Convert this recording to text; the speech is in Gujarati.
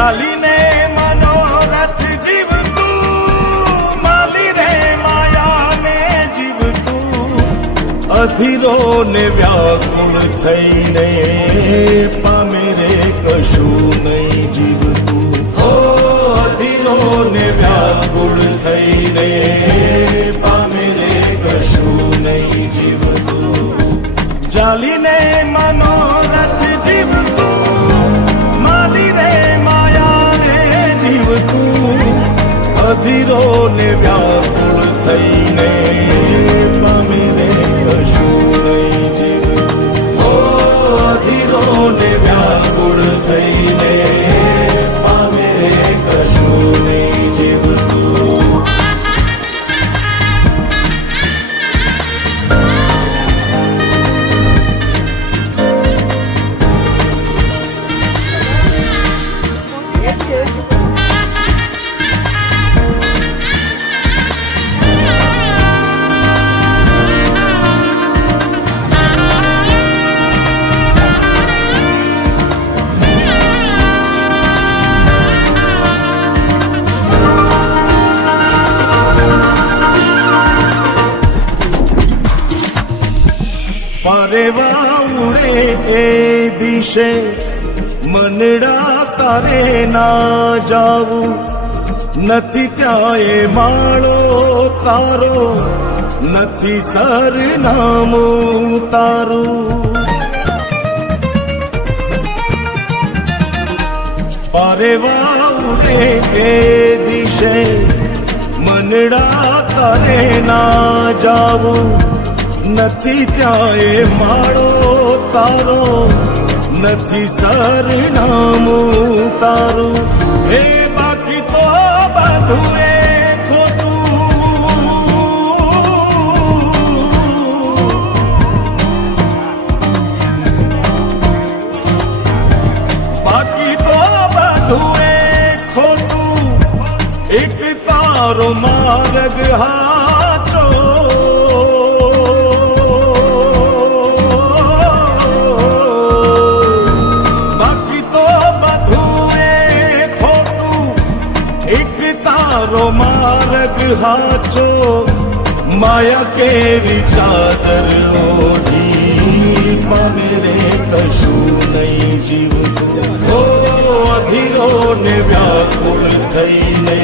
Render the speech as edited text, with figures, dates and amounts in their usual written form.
ચાલીને મનોરથ જીવતું, માલી રે માયાને જીવતું, અધીરો ને વ્યાકુળ થઈને પામે રે કશું નહીં જીવતું. ઓ અધીરો ને વ્યાકુળ થઈને પામે રે કશું નહીં જીવતું. ચાલીને મનોરથ જીવતું, માલી રે માયાને જીવતું, અધીરો ને વ્યાકુળ થઈને પામે રે કશું નહીં જીવતું. ઓ અધીરો ને વ્યાકુળ થઈને પામે રે કશું નહીં જીવતું. પરેવા ઉડે એ દિશે મનડા તારે ના જાવું, નથી ત્યાં એ માળો તારો, નથી સરનામું તારું. પરેવા ઉડે એ દિશે મનડા તારે ના જાવું, નથી ત્યાં એ માળો તારો, નથી સરનામું તારું. હે બાકી તો બધું એ ખોટું, બાકી તો બધું એ ખોટું, એક તારો માર્ગ હાચો. માર્ગ હાચો, માયા કેરી ચાદર ઓઢી પામે રે કશું નહીં જીવતું. ઓ અધીરો ને વ્યાકુળ થઈને